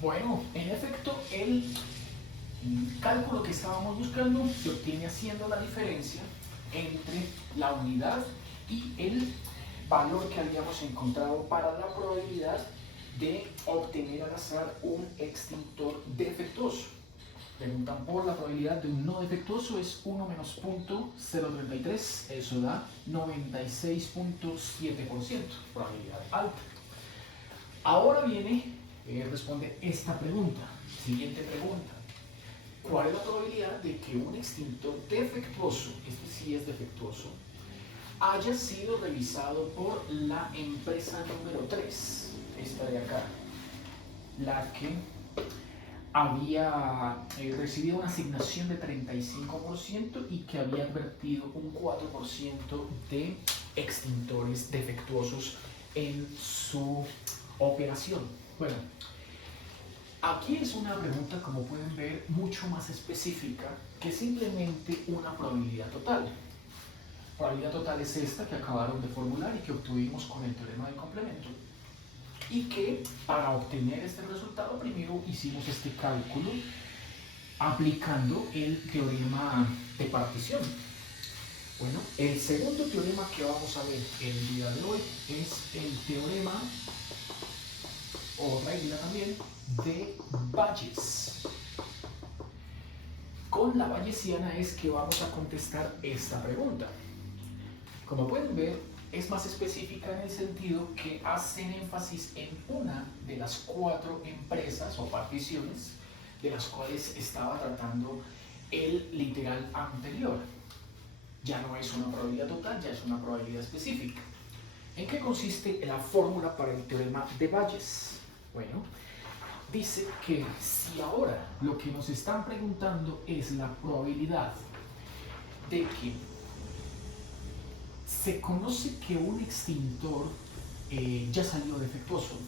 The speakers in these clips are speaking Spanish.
Bueno, en efecto, el cálculo que estábamos buscando se obtiene haciendo la diferencia entre la unidad y el valor que habíamos encontrado para la probabilidad de obtener al azar un extintor defectuoso. Preguntan por la probabilidad de un no defectuoso, es 1 menos punto 0,33, eso da 96,7%, probabilidad alta. Ahora viene, responde esta pregunta, siguiente pregunta. ¿Cuál es la probabilidad de que un extintor defectuoso, este sí es defectuoso, haya sido revisado por la empresa número 3, esta de acá, la que había recibido una asignación de 35% y que había advertido un 4% de extintores defectuosos en su operación? Bueno, aquí es una pregunta, como pueden ver, mucho más específica que simplemente una probabilidad total. Probabilidad total es esta que acabaron de formular y que obtuvimos con el teorema de complemento. Y que para obtener este resultado primero hicimos este cálculo aplicando el teorema de partición. Bueno, el segundo teorema que vamos a ver el día de hoy es el teorema, o regla también, de Bayes. Con la bayesiana es que vamos a contestar esta pregunta. Como pueden ver, es más específica en el sentido que hacen énfasis en una de las 4 empresas o particiones de las cuales estaba tratando el literal anterior. Ya no es una probabilidad total, ya es una probabilidad específica. ¿En qué consiste la fórmula para el teorema de Bayes? Bueno, dice que si ahora lo que nos están preguntando es la probabilidad de que se conoce que un extintor ya salió defectuoso,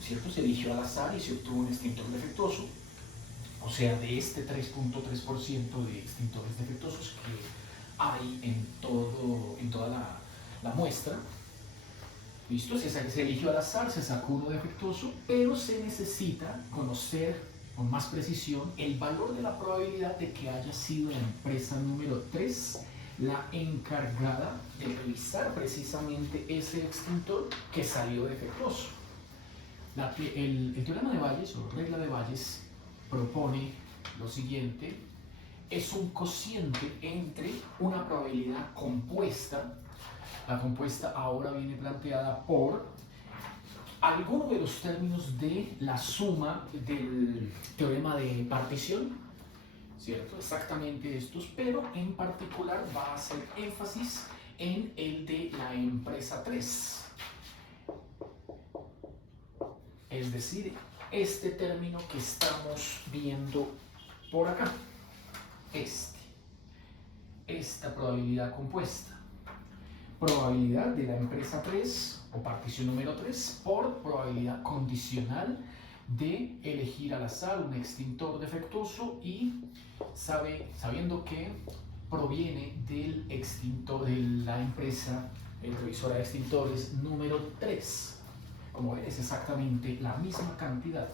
¿cierto? Se eligió al azar y se obtuvo un extintor defectuoso, o sea, de este 3,3% de extintores defectuosos que hay en toda la muestra. ¿Listo? Se eligió al azar, se sacó uno defectuoso, pero se necesita conocer con más precisión el valor de la probabilidad de que haya sido la empresa número 3 la encargada de revisar precisamente ese extintor que salió defectuoso. El teorema de Bayes, o regla de Bayes, propone lo siguiente: es un cociente entre una probabilidad compuesta. La compuesta ahora viene planteada por alguno de los términos de la suma del teorema de partición, ¿cierto? Exactamente estos, pero en particular va a hacer énfasis en el de la empresa 3. Es decir, este término que estamos viendo por acá, esta probabilidad compuesta. Probabilidad de la empresa 3 o partición número 3 por probabilidad condicional de elegir al azar un extintor defectuoso y sabiendo que proviene del extintor de la empresa, el revisor de extintores número 3. Como ven, es exactamente la misma cantidad.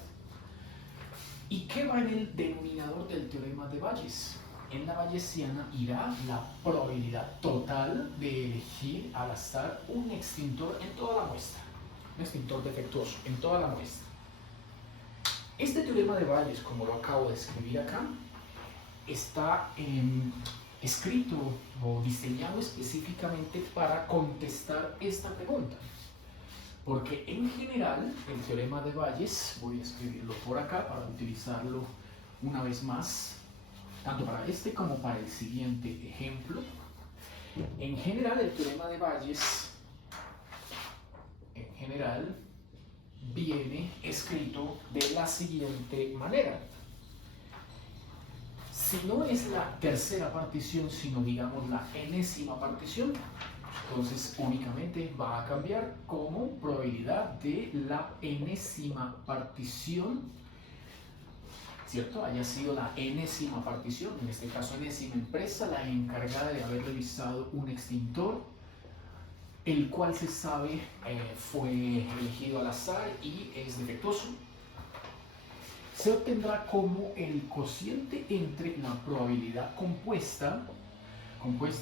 ¿Y qué va en el denominador del teorema de Bayes? En la bayesiana irá la probabilidad total de elegir al azar un extintor en toda la muestra, un extintor defectuoso en toda la muestra. Este teorema de Bayes, como lo acabo de escribir acá, está escrito o diseñado específicamente para contestar esta pregunta. Porque en general el teorema de Bayes, voy a escribirlo por acá para utilizarlo una vez más, tanto para este como para el siguiente ejemplo. En general el teorema de Bayes, viene escrito de la siguiente manera. Si no es la tercera partición, sino digamos la enésima partición, entonces únicamente va a cambiar como probabilidad de la enésima partición, ¿cierto? Haya sido la enésima partición, en este caso enésima empresa, la encargada de haber revisado un extintor, el cual se sabe fue elegido al azar y es defectuoso. se obtendrá como el cociente entre la probabilidad compuesta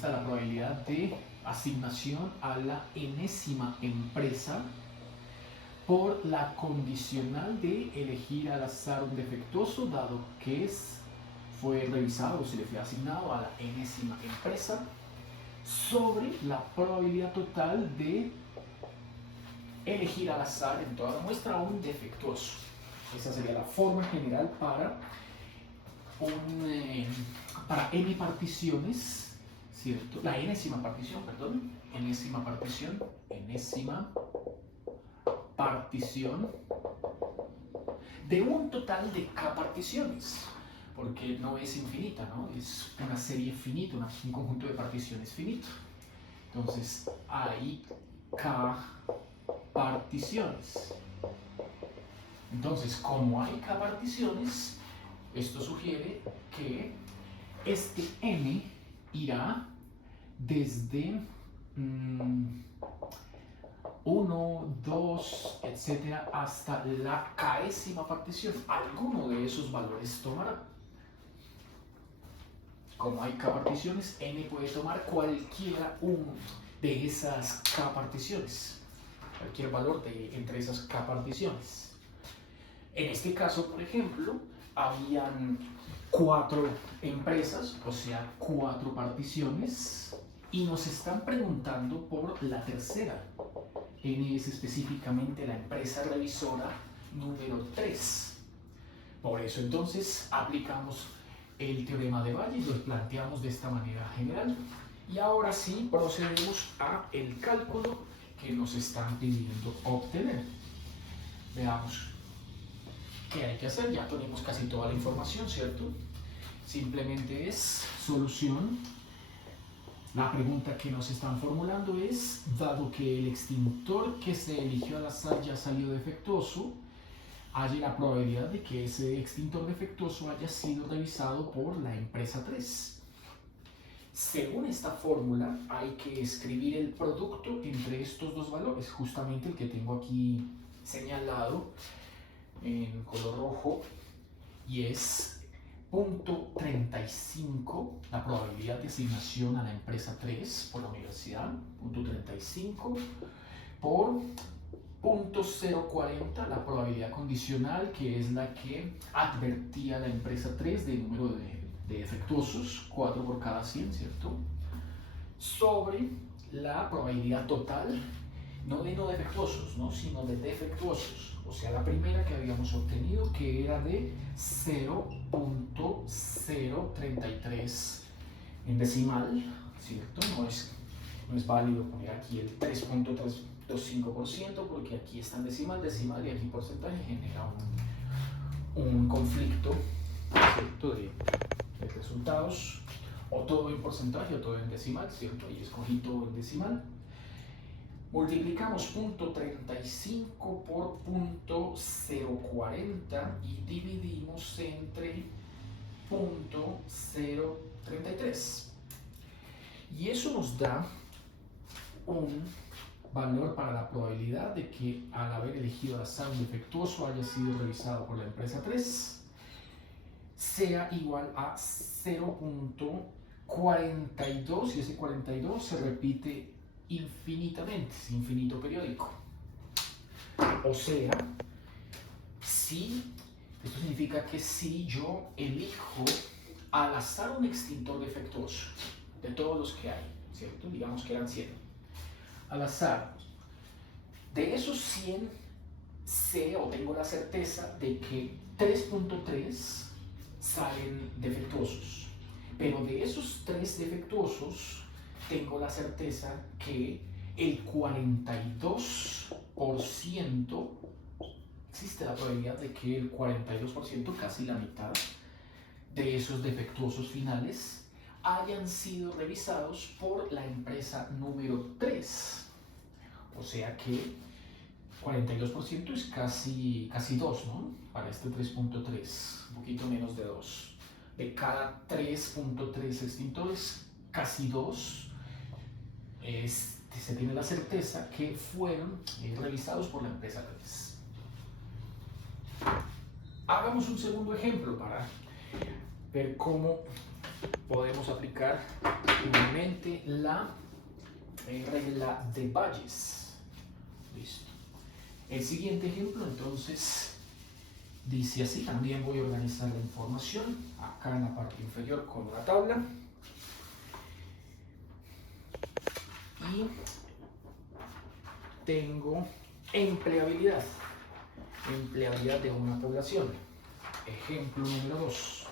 la probabilidad de asignación a la enésima empresa por la condicional de elegir al azar un defectuoso, dado que fue revisado o se le fue asignado a la enésima empresa, sobre la probabilidad total de elegir al azar en toda la muestra un defectuoso. Esa sería la forma general para n particiones, ¿cierto? La enésima partición, perdón, enésima partición de un total de k particiones, porque no es infinita, ¿no? Es una serie finita, un conjunto de particiones finito. Entonces, hay k particiones. Entonces, como hay k particiones, esto sugiere que este n irá desde 1, 2, etcétera, hasta la késima partición. Alguno de esos valores tomará. Como hay k particiones, n puede tomar cualquiera de esas k particiones. Cualquier valor entre esas k particiones. En este caso, por ejemplo, habían 4 empresas, o sea, 4 particiones, y nos están preguntando por la tercera. N es específicamente la empresa revisora número 3. Por eso entonces aplicamos el teorema de Bayes y lo planteamos de esta manera general. Y ahora sí procedemos a el cálculo que nos están pidiendo obtener. Veamos qué hay que hacer. Ya tenemos casi toda la información, ¿cierto? Simplemente es solución. La pregunta que nos están formulando es, dado que el extintor que se eligió al azar ya salió defectuoso, hay la probabilidad de que ese extintor defectuoso haya sido revisado por la empresa 3. Según esta fórmula, hay que escribir el producto entre estos dos valores, justamente el que tengo aquí señalado en color rojo, y es 0.35, la probabilidad de asignación a la empresa 3 por la universidad, 0.35 por 0.040, la probabilidad condicional, que es la que advertía a la empresa 3 del número de defectuosos, 4 por cada 100, ¿cierto? Sobre la probabilidad total, no de no defectuosos, ¿no? Sino de defectuosos. O sea, la primera que habíamos obtenido, que era de 0.033 en decimal, ¿cierto? No es válido poner aquí el 3.325% porque aquí está en decimal, y aquí porcentaje genera un conflicto, ¿cierto? de resultados, o todo en porcentaje o todo en decimal, ¿cierto? Y escogí todo en decimal. Multiplicamos 0.35 por 0.040 y dividimos entre 0.033. Y eso nos da un valor para la probabilidad de que al haber elegido al azar un defectuoso haya sido revisado por la empresa 3, sea igual a 0.42, y ese 42 se repite infinitamente, es infinito periódico. O sea, esto significa que si yo elijo al azar un extintor defectuoso, de todos los que hay, ¿cierto? Digamos que eran 100. Al azar, de esos 100, sé o tengo la certeza de que 3.3 salen defectuosos. Pero de esos 3 defectuosos, tengo la certeza que el 42%, existe la probabilidad de que el 42%, casi la mitad, de esos defectuosos finales hayan sido revisados por la empresa número 3. O sea que 42% es casi 2, ¿no? Para este 3.3, un poquito menos de 2. De cada 3.3 extintores, casi 2 se tiene la certeza que fueron revisados por la empresa 3. A Hagamos un segundo ejemplo para ver cómo podemos aplicar nuevamente la regla de Bayes. Listo. El siguiente ejemplo, entonces, dice así. También voy a organizar la información acá en la parte inferior con una tabla. Y tengo empleabilidad. Empleabilidad de una población. Ejemplo número 2.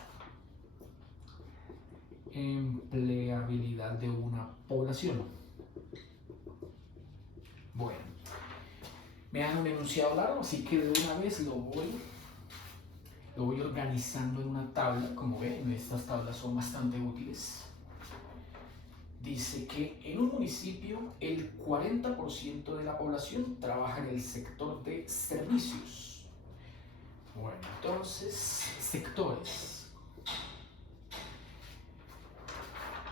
Empleabilidad de una población. Bueno, me dan un enunciado largo, así que de una vez lo voy organizando en una tabla. Como ven, estas tablas son bastante útiles. Dice que en un municipio el 40% de la población trabaja en el sector de servicios. Bueno, entonces, sectores.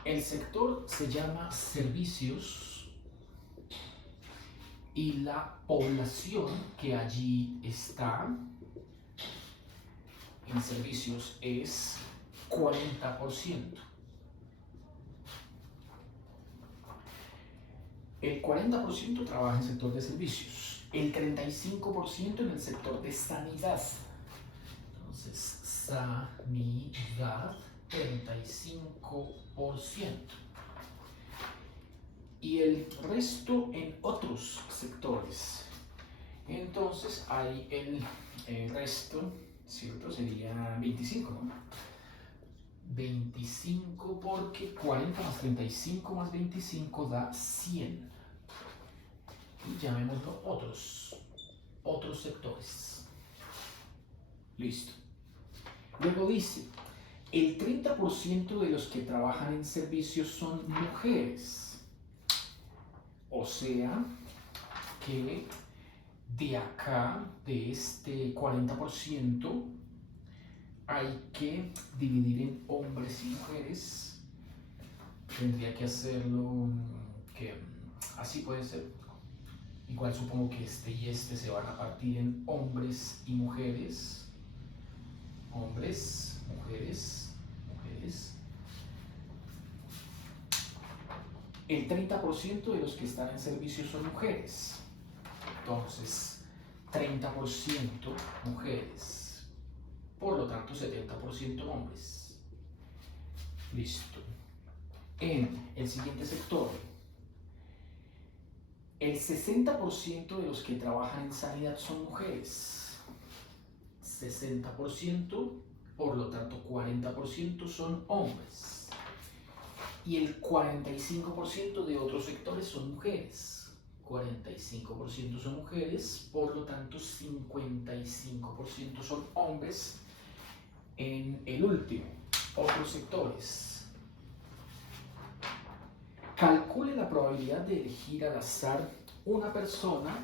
El sector se llama servicios y la población que allí está en servicios es 40%. El 40% trabaja en el sector de servicios, el 35% en el sector de sanidad. Entonces, sanidad, 35%. Y el resto en otros sectores. Entonces, hay el resto, ¿cierto? Sería 25, ¿no? 25 porque 40 más 35 más 25 da 100. Y llamémoslo otros sectores. Listo. Luego dice, el 30% de los que trabajan en servicios son mujeres. O sea que de acá, de este 40%, hay que dividir en hombres y mujeres. Tendría que hacerlo que así puede ser. Igual supongo que este y este se van a partir en hombres y mujeres. Hombres, mujeres, mujeres. El 30% de los que están en servicio son mujeres. Entonces, 30% mujeres. Por lo tanto, 70% hombres. Listo. En el siguiente sector, el 60% de los que trabajan en sanidad son mujeres. 60%, por lo tanto 40% son hombres. Y el 45% de otros sectores son mujeres. 45% son mujeres, por lo tanto 55% son hombres. En el último, otros sectores. Calcule la probabilidad de elegir al azar una persona.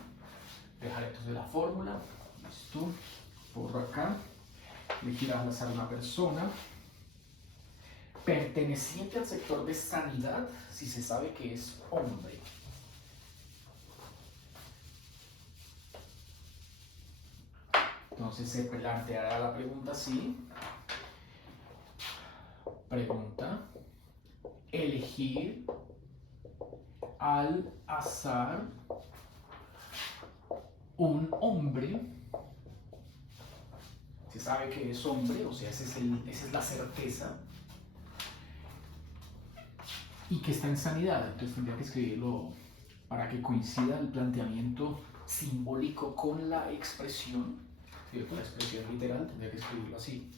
Dejaré entonces la fórmula. Listo. Por acá. Elegir al azar una persona perteneciente al sector de sanidad si se sabe que es hombre. Entonces se planteará la pregunta así. Pregunta. Elegir al azar un hombre. Se sabe que es hombre, o sea, esa es la certeza. Y que está en sanidad. Entonces tendría que escribirlo para que coincida el planteamiento simbólico con la expresión. ¿Cierto? La expresión literal tendría que escribirlo así.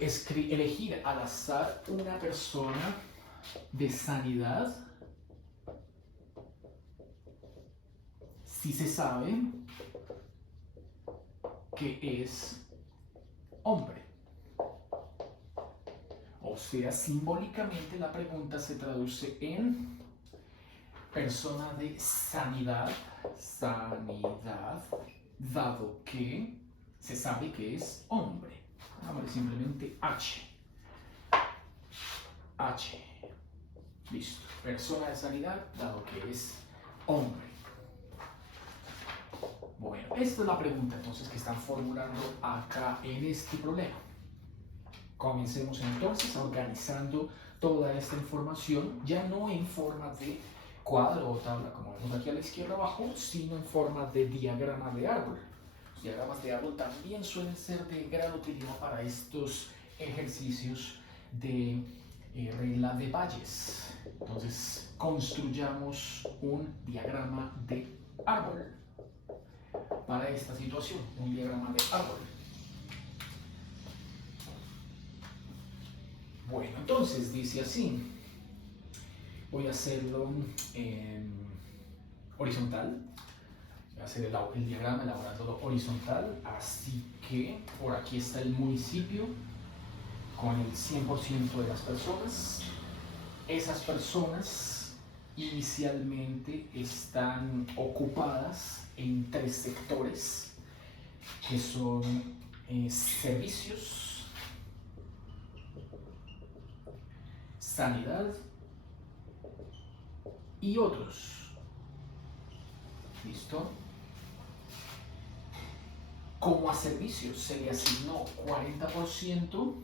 Elegir al azar una persona de sanidad si se sabe que es hombre. O sea, simbólicamente la pregunta se traduce en persona de sanidad, dado que se sabe que es hombre. Vamos simplemente H. Listo. Persona de sanidad, dado que es hombre. Bueno, esta es la pregunta entonces que están formulando acá en este problema. Comencemos entonces organizando toda esta información, ya no en forma de cuadro o tabla como vemos aquí a la izquierda abajo, sino en forma de diagrama de árbol. Los diagramas de árbol también suelen ser de gran utilidad para estos ejercicios de regla de Bayes. Entonces, construyamos un diagrama de árbol para esta situación, un diagrama de árbol. Bueno, entonces dice así, voy a hacerlo horizontal, voy a hacer el diagrama elaborándolo horizontal, así que por aquí está el municipio con el 100% de las personas. Esas personas inicialmente están ocupadas en 3 sectores, que son servicios, sanidad y otros. ¿Listo? Como a servicios se le asignó 40%,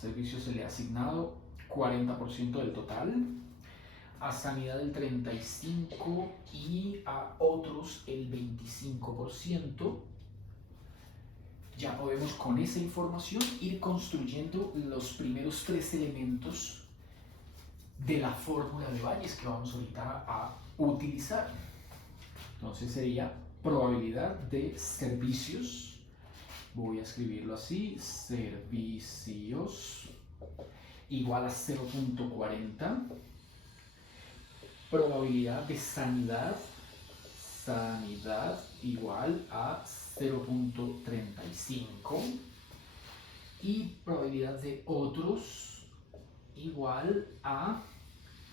servicios se le ha asignado 40% del total, a sanidad el 35% y a otros el 25%. Ya podemos con esa información ir construyendo los primeros 3 elementos de la fórmula de Bayes que vamos ahorita a utilizar. Entonces sería probabilidad de servicios, voy a escribirlo así, servicios igual a 0.40, probabilidad de sanidad, sanidad igual a 0.35 y probabilidad de otros igual a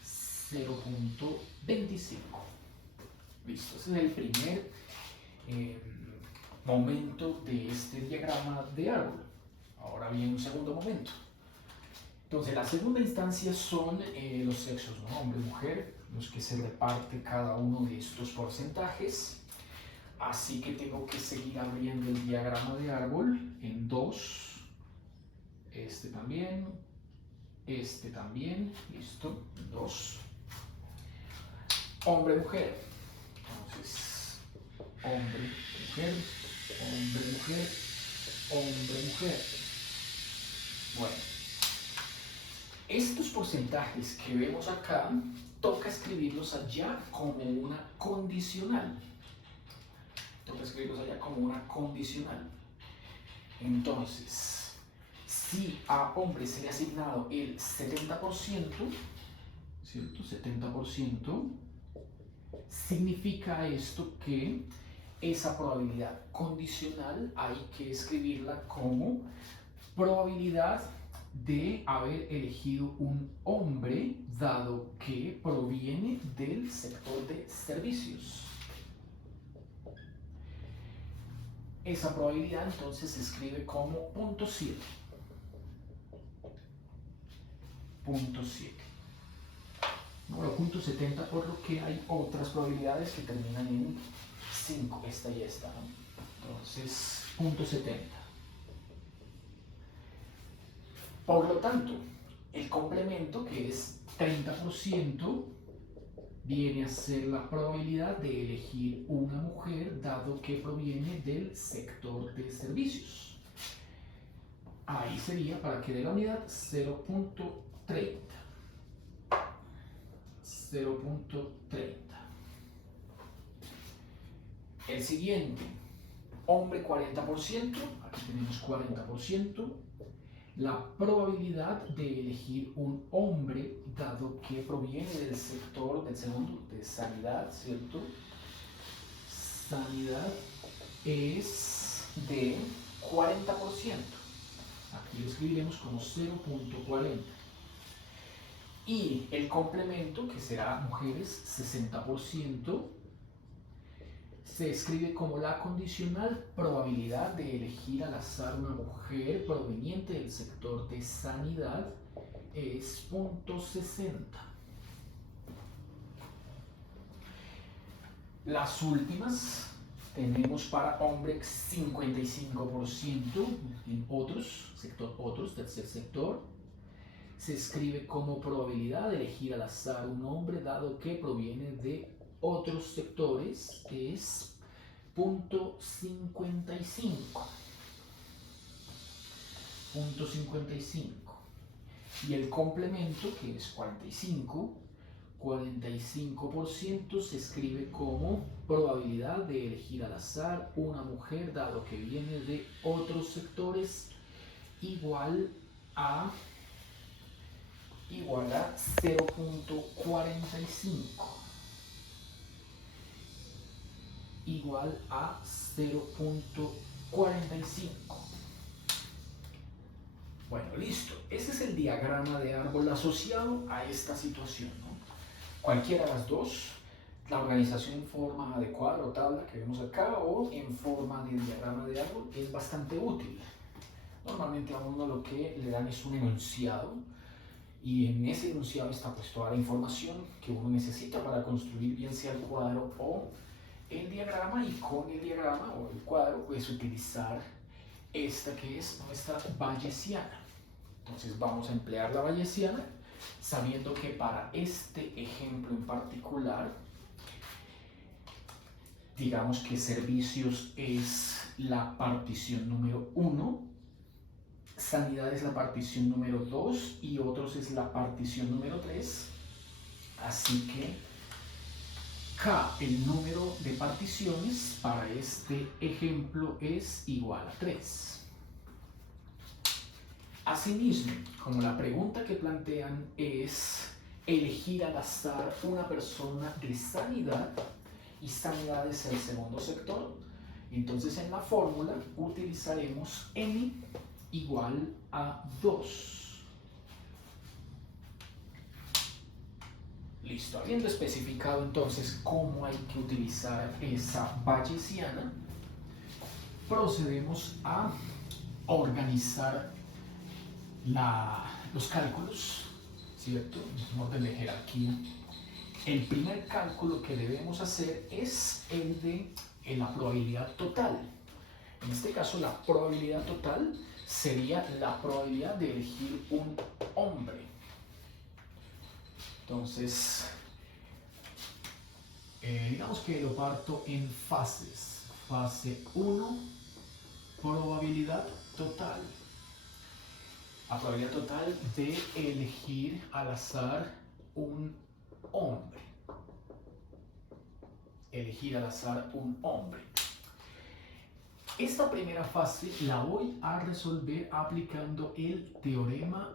0.25. Listo, ese es el primer momento de este diagrama de árbol. Ahora viene un segundo momento. Entonces, la segunda instancia son los sexos, ¿no? Hombre y mujer, los que se reparte cada uno de estos porcentajes. Así que tengo que seguir abriendo el diagrama de árbol en 2. Este también, listo, 2. Hombre, mujer. Entonces, hombre, mujer, hombre, mujer, hombre, mujer. Bueno, estos porcentajes que vemos acá, toca escribirlos allá como una condicional. Entonces, si a hombre se le ha asignado el 70%, ¿cierto? 70%, significa esto que esa probabilidad condicional hay que escribirla como probabilidad de haber elegido un hombre dado que proviene del sector de servicios. Esa probabilidad entonces se escribe como 0.7. 0.7. No lo punto 70 por lo que hay otras probabilidades que terminan en 5, esta y esta, ¿no? Entonces, 0.70. Por lo tanto, el complemento, que es 30%, viene a ser la probabilidad de elegir una mujer dado que proviene del sector de servicios. Ahí sería, para que dé la unidad, 0.30. 0.30. El siguiente, hombre 40%, aquí tenemos 40%, la probabilidad de elegir un hombre, dado que proviene del sector, del segundo, de sanidad, ¿cierto? Sanidad es de 40%. Aquí lo escribiremos como 0.40. Y el complemento, que será mujeres, 60%, se escribe como la condicional probabilidad de elegir al azar una mujer proveniente del sector de sanidad es 0.60. Las últimas tenemos para hombre 55% en otros, sector otros, tercer sector. Se escribe como probabilidad de elegir al azar un hombre dado que proviene de otros sectores, que es 0.55. 0.55. Y el complemento, que es 45% se escribe como probabilidad de elegir al azar una mujer dado que viene de otros sectores, igual a 0.45. Igual a 0.45. Bueno, listo. Ese es el diagrama de árbol asociado a esta situación, ¿no? Cualquiera de las dos, la organización en forma de cuadro o tabla que vemos acá o en forma de diagrama de árbol es bastante útil. Normalmente a uno lo que le dan es un enunciado y en ese enunciado está pues toda la información que uno necesita para construir bien sea el cuadro o el diagrama, y con el diagrama o el cuadro puedes utilizar esta que es nuestra bayesiana. Entonces vamos a emplear la bayesiana sabiendo que para este ejemplo en particular, digamos que servicios es la partición número 1, sanidad es la partición número 2 y otros es la partición número 3. Así que K, el número de particiones para este ejemplo es igual a 3. Asimismo, como la pregunta que plantean es elegir al azar una persona de sanidad, y sanidad es el segundo sector, entonces en la fórmula utilizaremos n igual a 2. Listo, habiendo especificado entonces cómo hay que utilizar esa bayesiana, procedemos a organizar los cálculos, ¿cierto? En orden de jerarquía. El primer cálculo que debemos hacer es el de la probabilidad total. En este caso, la probabilidad total sería la probabilidad de elegir un hombre. Entonces, digamos que lo parto en fases. Fase 1, probabilidad total. La probabilidad total de elegir al azar un hombre. Elegir al azar un hombre. Esta primera fase la voy a resolver aplicando el teorema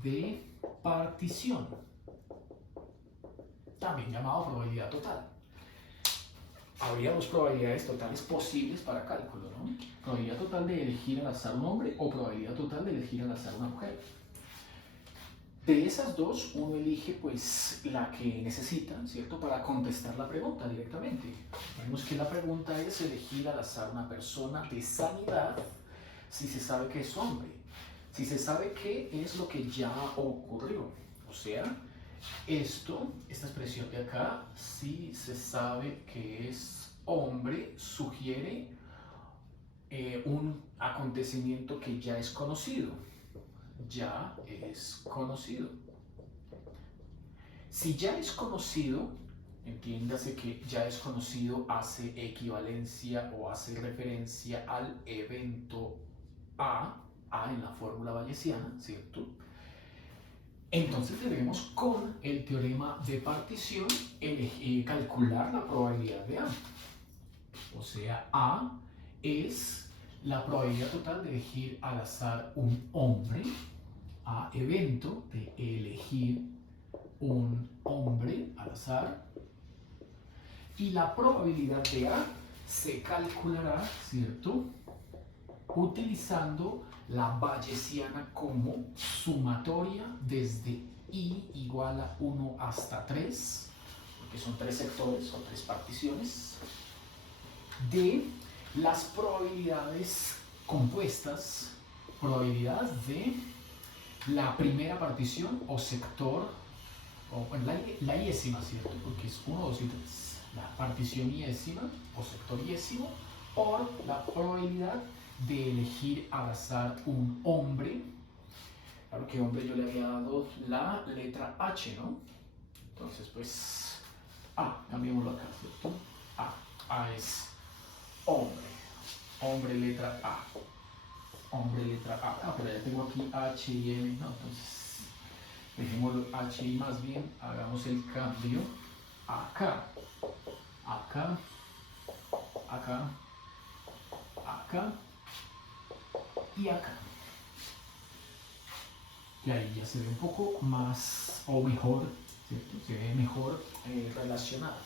de partición, también llamado probabilidad total. Habría dos probabilidades totales posibles para cálculo, ¿no? Probabilidad total de elegir al azar un hombre o probabilidad total de elegir al azar una mujer. De esas dos, uno elige pues la que necesita, ¿cierto? Para contestar la pregunta directamente. Vemos que la pregunta es elegir al azar una persona de sanidad si se sabe que es hombre. Si se sabe qué es lo que ya ocurrió. O sea, esta expresión de acá, si se sabe que es hombre, sugiere un acontecimiento que ya es conocido. Ya es conocido. Si ya es conocido, entiéndase que ya es conocido hace equivalencia o hace referencia al evento A en la fórmula bayesiana, ¿cierto? Entonces debemos con el teorema de partición calcular la probabilidad de A. O sea, A es la probabilidad total de elegir al azar un hombre, a evento de elegir un hombre al azar, y la probabilidad de A se calculará, ¿cierto?, utilizando la bayesiana como sumatoria desde i igual a 1 hasta 3, porque son 3 sectores o 3 particiones, de las probabilidades compuestas, probabilidad de la primera partición o sector, o la iésima, ¿cierto? Porque es 1, 2 y 3. la partición iésima o sector iésimo, por la probabilidad de elegir al azar un hombre. Claro que hombre yo le había dado la letra H, ¿no? Entonces, pues, cambiémoslo acá, ¿cierto? A es hombre. Hombre, letra A. Hombre, letra A. Pero ya tengo aquí H y M, ¿no? Entonces, dejémoslo H y más bien hagamos el cambio acá. Acá. Acá. Acá. Y acá. Y ahí ya se ve un poco más o mejor, ¿cierto? Se ve mejor relacionado.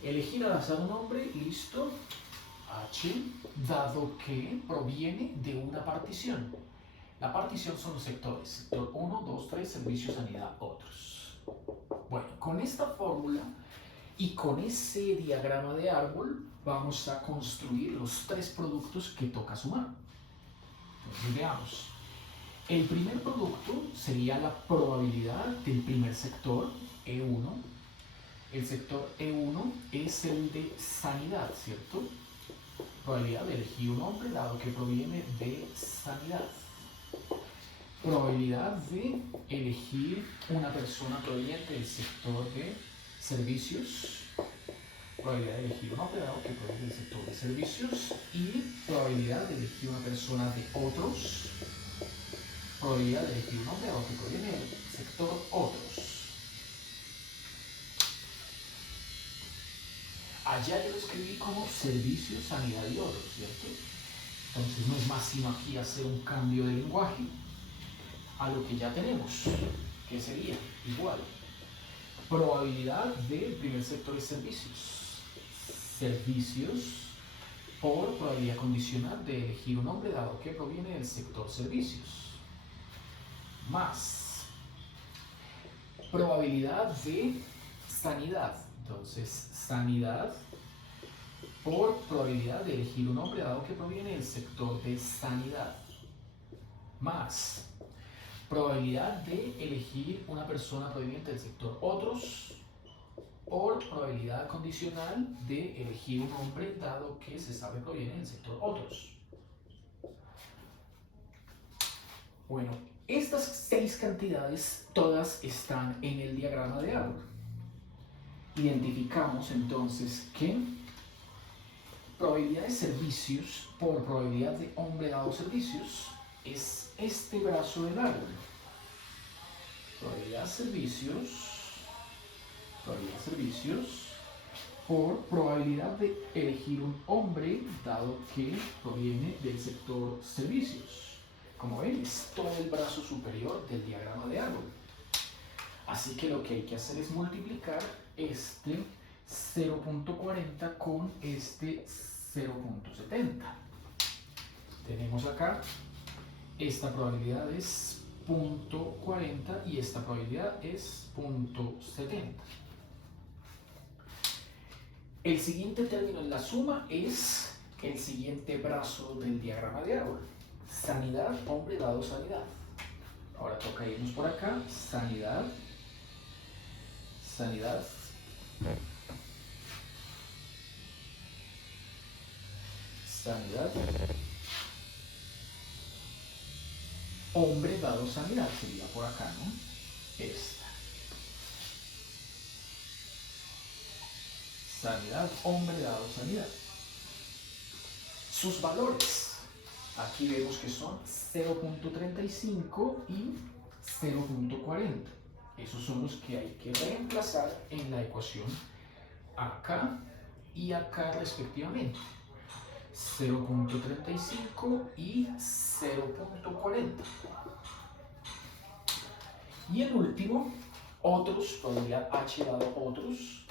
Elegir al azar un nombre, listo. H, dado que proviene de una partición. La partición son los sectores. Sector 1, 2, 3, servicio, sanidad, otros. Bueno, con esta fórmula y con ese diagrama de árbol vamos a construir los tres productos que toca sumar. Entonces veamos. El primer producto sería la probabilidad del primer sector, E1. El sector E1 es el de sanidad, ¿cierto? Probabilidad de elegir un hombre dado que proviene de sanidad. Probabilidad de elegir una persona proveniente del sector de servicios. Probabilidad de elegir un hombre dado que proviene del sector de servicios. Y probabilidad de elegir una persona de otros. Probabilidad de elegir un hombre dado que proviene del sector otros. Allá yo lo escribí como servicios, sanidad y otros, ¿cierto? Entonces no es más sino aquí hacer un cambio de lenguaje a lo que ya tenemos, que sería igual. Probabilidad del primer sector es servicios. Servicios por probabilidad condicional de elegir un hombre dado que proviene del sector servicios. Más probabilidad de sanidad. Entonces, sanidad por probabilidad de elegir un hombre dado que proviene del sector de sanidad. Más probabilidad de elegir una persona proveniente del sector otros por probabilidad condicional de elegir un hombre dado que se sabe proviene del sector otros. Bueno, estas 6 cantidades todas están en el diagrama de árbol. Identificamos entonces que probabilidad de servicios por probabilidad de hombre dado servicios es este brazo del árbol. Probabilidad de servicios por probabilidad de elegir un hombre dado que proviene del sector servicios. Como ven, es todo el brazo superior del diagrama de árbol. Así que lo que hay que hacer es multiplicar este 0.40 con este 0.70. Tenemos acá, esta probabilidad es 0.40 y esta probabilidad es 0.70. El siguiente término en la suma es el siguiente brazo del diagrama de árbol. Sanidad, hombre dado sanidad. Ahora toca irnos por acá, sanidad, sanidad, sanidad, hombre dado sanidad, sería por acá, ¿no? Esta. Sanidad, hombre dado sanidad. Sus valores. Aquí vemos que son 0.35 y 0.40. Esos son los que hay que reemplazar en la ecuación acá y acá respectivamente. 0.35 y 0.40. Y el último, otros, probabilidad H dado otros,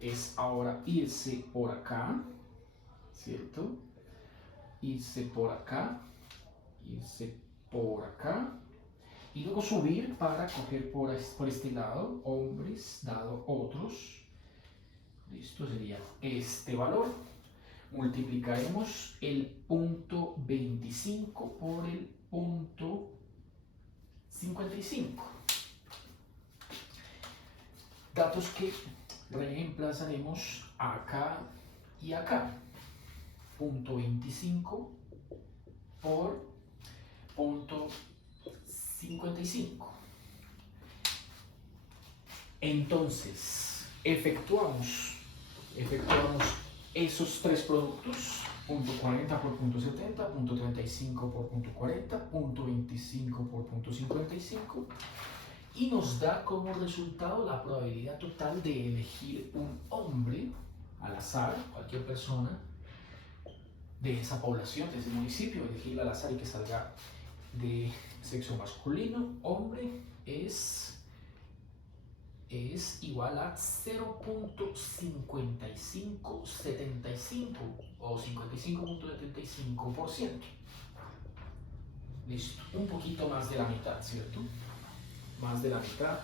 es ahora irse por acá, ¿cierto? Irse por acá, irse por acá, y luego subir para coger por este lado, hombres dado otros. Listo, sería este valor. Multiplicaremos el punto 25 por el punto 55. Datos que reemplazaremos acá y acá. Punto 25 por punto 55. Entonces, efectuamos esos tres productos, punto 40 por punto 70, punto 35 por punto 40, punto 25 por punto 55, y nos da como resultado la probabilidad total de elegir un hombre al azar, cualquier persona de esa población, de ese municipio, elegirla al azar y que salga de sexo masculino, hombre, es igual a 0.5575 o 55.75%. Listo, un poquito más de la mitad, ¿cierto? Más de la mitad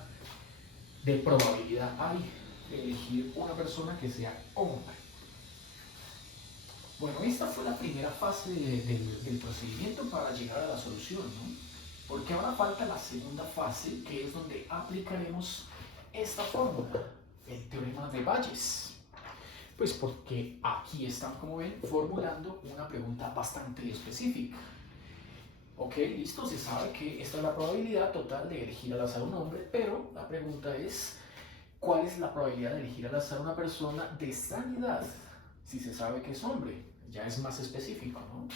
de probabilidad hay de elegir una persona que sea hombre. Bueno, esta fue la primera fase del procedimiento para llegar a la solución, ¿no? Porque ahora falta la segunda fase, que es donde aplicaremos esta fórmula, el teorema de Bayes. Pues porque aquí están, como ven, formulando una pregunta bastante específica. Ok, listo, se sabe que esta es la probabilidad total de elegir al azar un hombre, pero la pregunta es, ¿cuál es la probabilidad de elegir al azar una persona de sanidad? Si se sabe que es hombre, ya es más específico, ¿no?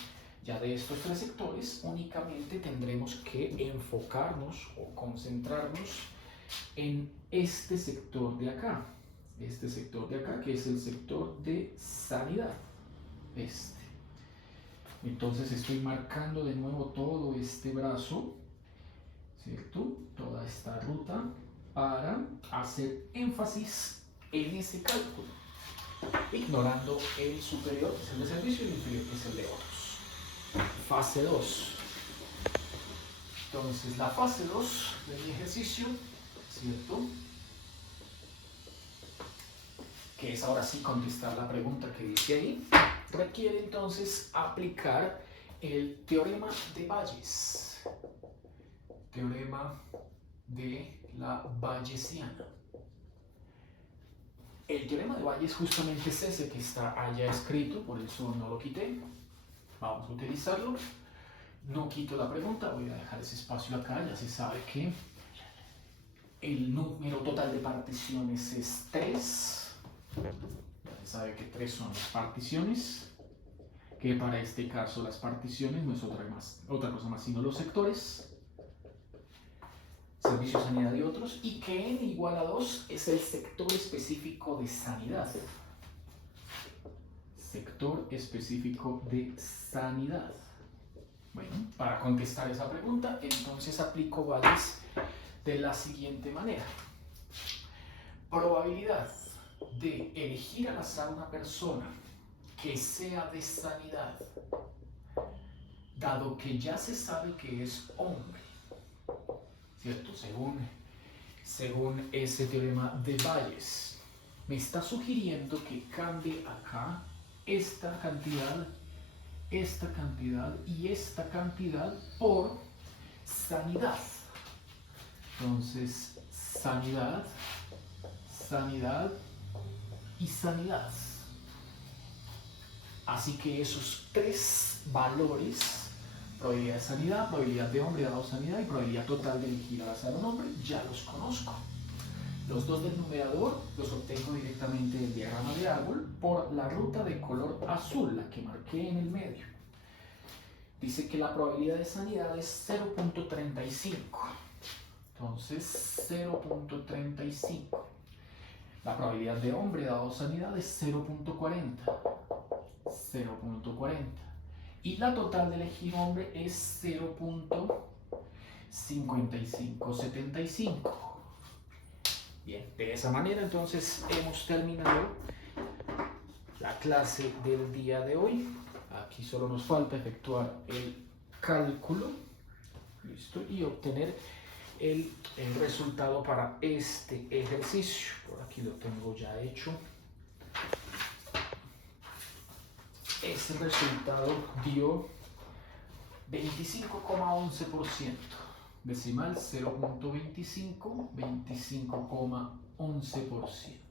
Ya de estos tres sectores únicamente tendremos que enfocarnos o concentrarnos en este sector de acá, que es el sector de sanidad, Entonces estoy marcando de nuevo todo este brazo, ¿cierto? Toda esta ruta para hacer énfasis en ese cálculo, ignorando el superior, que es el de servicio, y el inferior, que es el de otros. Fase 2. Entonces, la fase 2 de mi ejercicio, ¿cierto? Que es ahora sí contestar la pregunta que dice ahí, requiere entonces aplicar el teorema de Bayes. Teorema de la Bayesiana. El teorema de Bayes justamente es ese que está allá escrito, por eso no lo quité. Vamos a utilizarlo. No quito la pregunta, voy a dejar ese espacio acá. Ya se sabe que el número total de particiones es 3. Ya se sabe que 3 son las particiones, que para este caso las particiones no es otra cosa más sino los sectores, servicio, sanidad y otros, y que n igual a 2 es el sector específico de sanidad. Sector específico de sanidad. Bueno, para contestar esa pregunta, entonces aplico Bayes de la siguiente manera. Probabilidad de elegir al azar una persona que sea de sanidad, dado que ya se sabe que es hombre, ¿cierto? Según ese teorema de Bayes, me está sugiriendo que cambie acá esta cantidad y esta cantidad por sanidad. Entonces, sanidad y sanidad. Así que esos tres valores, probabilidad de sanidad, probabilidad de hombre dado sanidad y probabilidad total de elegir al azar un hombre, ya los conozco. Los dos del numerador los obtengo directamente del diagrama de árbol por la ruta de color azul, la que marqué en el medio. Dice que la probabilidad de sanidad es 0.35. Entonces, 0.35. La probabilidad de hombre dado sanidad es 0.40. 0.40. Y la total de elegir hombre es 0.5575. Bien, de esa manera entonces hemos terminado la clase del día de hoy. Aquí solo nos falta efectuar el cálculo, listo, y obtener el resultado para este ejercicio. Por aquí lo tengo ya hecho. Ese resultado dio 25,11%. Decimal 0.25, 25,11%.